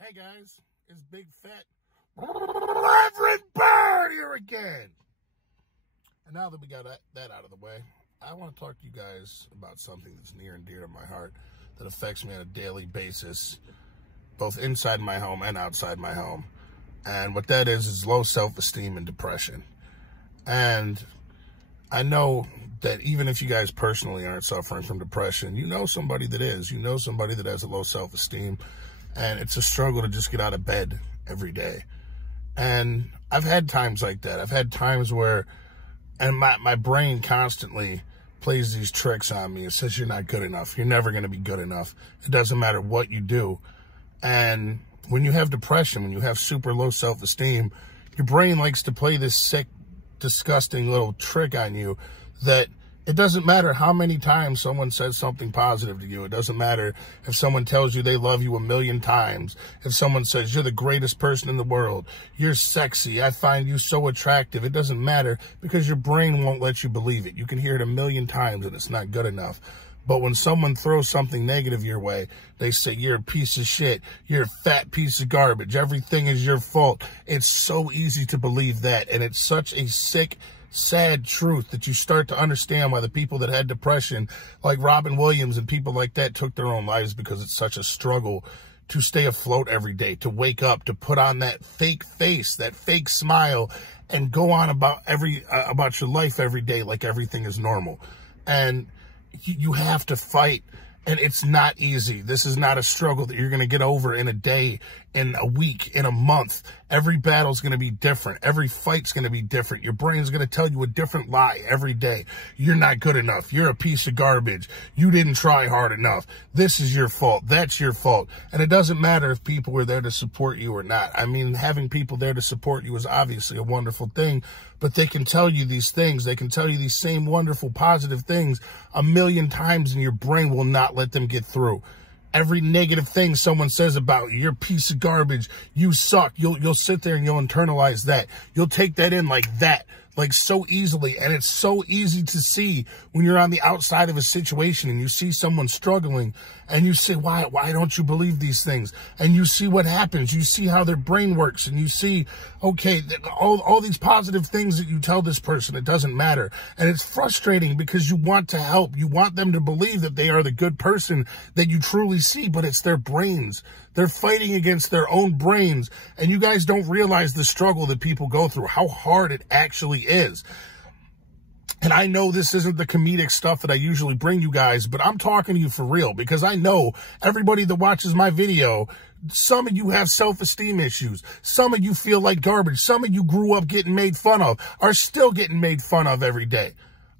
Hey guys, it's Big Fat Reverend Bird here again. And now that we got that out of the way, I want to talk to you guys about something that's near and dear to my heart that affects me on a daily basis, both inside my home and outside my home. And what that is low self-esteem and depression. And I know that even if you guys personally aren't suffering from depression, you know somebody that is. You know somebody that has a low self-esteem. And it's a struggle to just get out of bed every day. And I've had times like that. I've had times where, and my brain constantly plays these tricks on me. It says you're not good enough. You're never going to be good enough. It doesn't matter what you do. And when you have depression, when you have super low self-esteem, your brain likes to play this sick, disgusting little trick on you that it doesn't matter how many times someone says something positive to you. It doesn't matter if someone tells you they love you 1,000,000 times. If someone says you're the greatest person in the world, you're sexy, I find you so attractive. It doesn't matter because your brain won't let you believe it. You can hear it 1,000,000 times and it's not good enough. But when someone throws something negative your way, they say you're a piece of shit, you're a fat piece of garbage, everything is your fault. It's so easy to believe that, and it's such a sick, sad truth that you start to understand why the people that had depression, like Robin Williams and people like that, took their own lives, because it's such a struggle to stay afloat every day, to wake up, to put on that fake face, that fake smile, and go on about your life every day like everything is normal. And you have to fight, and it's not easy. This is not a struggle that you're going to get over in a day, in a week, in a month. Every battle's going to be different. Every fight's going to be different. Your brain's going to tell you a different lie every day. You're not good enough. You're a piece of garbage. You didn't try hard enough. This is your fault. That's your fault. And it doesn't matter if people were there to support you or not. I mean, having people there to support you is obviously a wonderful thing, but they can tell you these things. They can tell you these same wonderful, positive things 1,000,000 times, and your brain will not let them get through. Every negative thing someone says about you, you're a piece of garbage, you suck, you'll sit there and you'll internalize that. You'll take that in like that, like so easily. And it's so easy to see when you're on the outside of a situation and you see someone struggling and you say, why don't you believe these things? And you see what happens. You see how their brain works, and you see, okay, all these positive things that you tell this person, it doesn't matter. And it's frustrating because you want to help. You want them to believe that they are the good person that you truly see, but it's their brains. They're fighting against their own brains. And you guys don't realize the struggle that people go through, how hard it actually is. And I know this isn't the comedic stuff that I usually bring you guys, but I'm talking to you for real, because I know everybody that watches my video, some of you have self-esteem issues. Some of you feel like garbage. Some of you grew up getting made fun of, are still getting made fun of every day.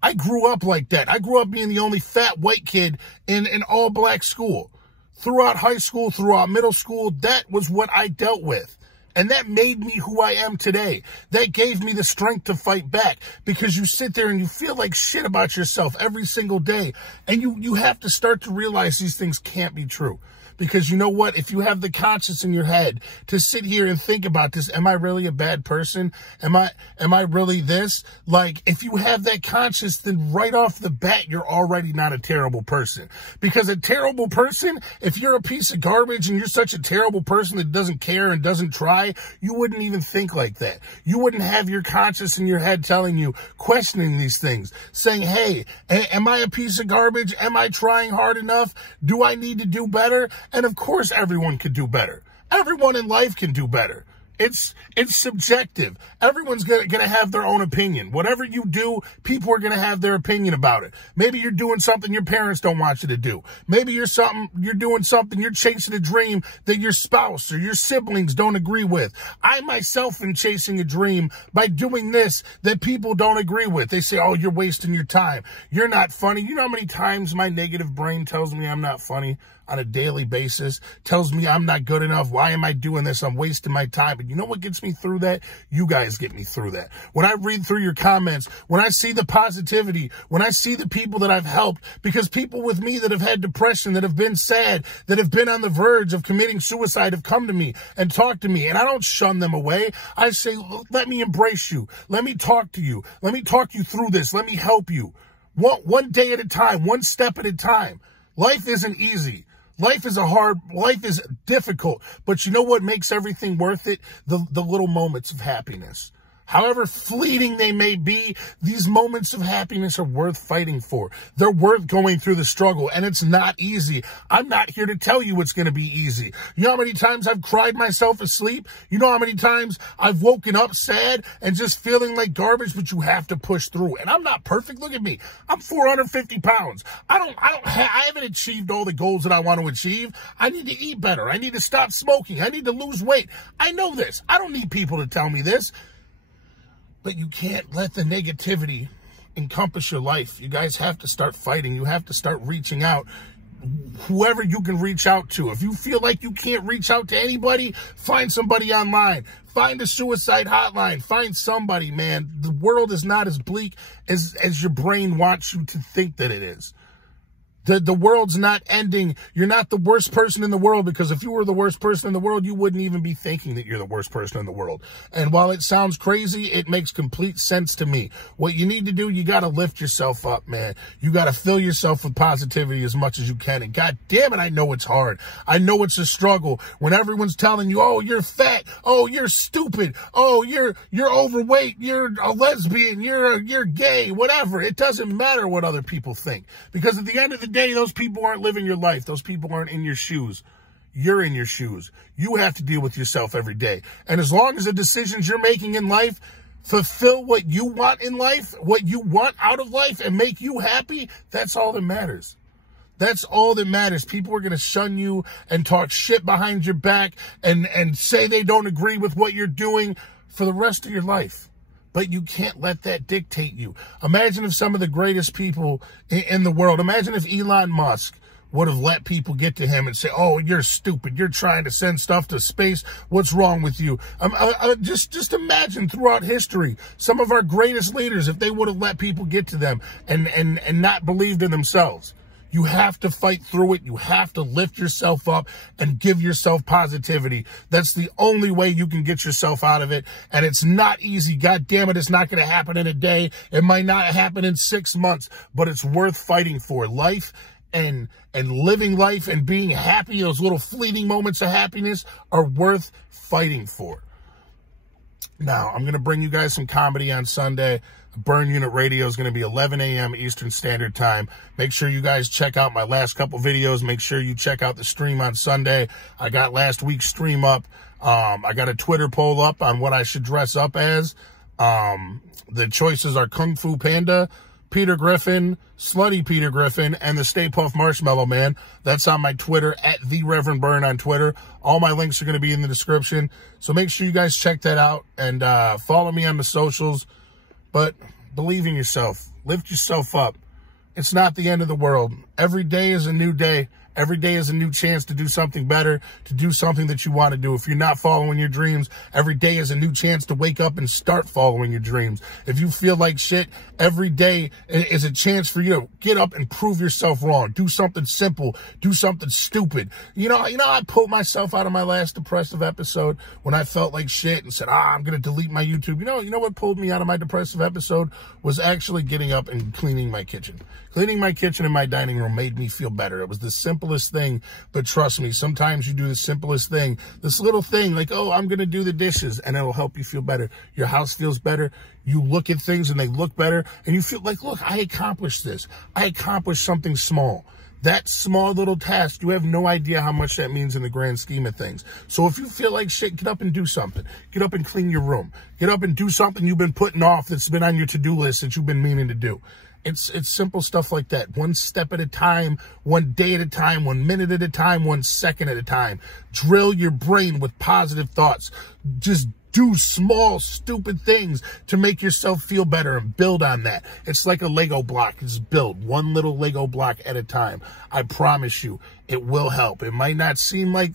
I grew up like that. I grew up being the only fat white kid in an all-black school. Throughout high school, throughout middle school, that was what I dealt with. And that made me who I am today. That gave me the strength to fight back, because you sit there and you feel like shit about yourself every single day. And you have to start to realize these things can't be true. Because you know what? If you have the conscience in your head to sit here and think about this, am I really a bad person? Am I really this? Like, if you have that conscience, then right off the bat, you're already not a terrible person. Because a terrible person, if you're a piece of garbage and you're such a terrible person that doesn't care and doesn't try, you wouldn't even think like that. You wouldn't have your conscience in your head telling you, questioning these things, saying, hey, am I a piece of garbage? Am I trying hard enough? Do I need to do better? And of course, everyone could do better. Everyone in life can do better. It's subjective. Everyone's gonna have their own opinion. Whatever you do, people are gonna have their opinion about it. Maybe you're doing something your parents don't want you to do. Maybe you're doing something, you're chasing a dream that your spouse or your siblings don't agree with. I myself am chasing a dream by doing this that people don't agree with. They say, oh, you're wasting your time. You're not funny. You know how many times my negative brain tells me I'm not funny on a daily basis, tells me I'm not good enough. Why am I doing this? I'm wasting my time. But you know what gets me through that? You guys get me through that. When I read through your comments, when I see the positivity, when I see the people that I've helped, because people with me that have had depression, that have been sad, that have been on the verge of committing suicide have come to me and talked to me, and I don't shun them away. I say, let me embrace you. Let me talk to you. Let me talk you through this. Let me help you. One day at a time, one step at a time. Life isn't easy. Life is difficult, but you know what makes everything worth it? The little moments of happiness. However fleeting they may be, these moments of happiness are worth fighting for. They're worth going through the struggle, and it's not easy. I'm not here to tell you it's going to be easy. You know how many times I've cried myself asleep? You know how many times I've woken up sad and just feeling like garbage, but you have to push through. And I'm not perfect. Look at me. I'm 450 pounds. I haven't achieved all the goals that I want to achieve. I need to eat better. I need to stop smoking. I need to lose weight. I know this. I don't need people to tell me this. But you can't let the negativity encompass your life. You guys have to start fighting. You have to start reaching out. Whoever you can reach out to. If you feel like you can't reach out to anybody, find somebody online. Find a suicide hotline. Find somebody, man. The world is not as bleak as your brain wants you to think that it is. The world's not ending. You're not the worst person in the world, because if you were the worst person in the world, you wouldn't even be thinking that you're the worst person in the world. And while it sounds crazy, it makes complete sense to me. What you need to do, you got to lift yourself up, man. You got to fill yourself with positivity as much as you can. And God damn it, I know it's hard. I know it's a struggle when everyone's telling you, oh, you're fat. Oh, you're stupid. Oh, you're overweight. You're a lesbian. You're gay, whatever. It doesn't matter what other people think, because at the end of the day, those people aren't living your life. Those people aren't in your shoes. You're in your shoes. You have to deal with yourself every day. And as long as the decisions you're making in life fulfill what you want in life, what you want out of life, and make you happy, that's all that matters. That's all that matters. People are going to shun you and talk shit behind your back and say they don't agree with what you're doing for the rest of your life. But you can't let that dictate you. Imagine if some of the greatest people in the world, imagine if Elon Musk would have let people get to him and say, oh, you're stupid. You're trying to send stuff to space. What's wrong with you? Just imagine throughout history, some of our greatest leaders, if they would have let people get to them and not believed in themselves. You have to fight through it. You have to lift yourself up and give yourself positivity. That's the only way you can get yourself out of it. And it's not easy. God damn it, it's not going to happen in a day. It might not happen in 6 months, but it's worth fighting for. Life and living life and being happy, those little fleeting moments of happiness, are worth fighting for. Now, I'm going to bring you guys some comedy on Sunday. Burn Unit Radio is going to be 11 a.m. Eastern Standard Time. Make sure you guys check out my last couple videos. Make sure you check out the stream on Sunday. I got last week's stream up. I got a Twitter poll up on what I should dress up as. The choices are Kung Fu Panda, Peter Griffin, Slutty Peter Griffin, and the Stay Puft Marshmallow Man. That's on my Twitter, at The Reverend Burn on Twitter. All my links are going to be in the description. So make sure you guys check that out and follow me on the socials. But believe in yourself. Lift yourself up. It's not the end of the world. Every day is a new day. Every day is a new chance to do something better, to do something that you want to do. If you're not following your dreams, every day is a new chance to wake up and start following your dreams. If you feel like shit, every day is a chance for you to get up and prove yourself wrong. Do something simple. Do something stupid. You know, I pulled myself out of my last depressive episode when I felt like shit and said, I'm going to delete my YouTube. You know what pulled me out of my depressive episode was actually getting up and cleaning my kitchen. Cleaning my kitchen and my dining room made me feel better. It was the simplest thing, but trust me, sometimes you do the simplest thing, this little thing like, oh, I'm going to do the dishes, and it'll help you feel better. Your house feels better. You look at things and they look better, and you feel like, look, I accomplished this. I accomplished something small. That small little task, you have no idea how much that means in the grand scheme of things. So if you feel like shit, get up and do something. Get up and clean your room. Get up and do something you've been putting off that's been on your to-do list that you've been meaning to do. It's simple stuff like that. One step at a time, 1 day at a time, 1 minute at a time, 1 second at a time. Drill your brain with positive thoughts. Just do small, stupid things to make yourself feel better and build on that. It's like a Lego block. Just build one little Lego block at a time. I promise you, it will help. It might not seem like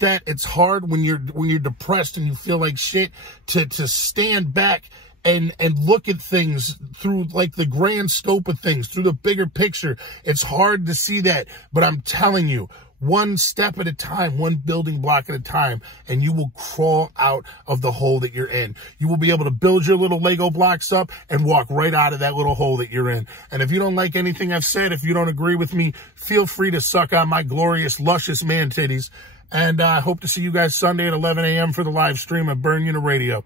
that. It's hard when you're depressed and you feel like shit to stand back and look at things through like the grand scope of things, through the bigger picture. It's hard to see that, but I'm telling you, one step at a time, one building block at a time, and you will crawl out of the hole that you're in. You will be able to build your little Lego blocks up and walk right out of that little hole that you're in. And if you don't like anything I've said, if you don't agree with me, feel free to suck on my glorious, luscious man titties. And I hope to see you guys Sunday at 11 a.m. for the live stream of Burn Unit Radio.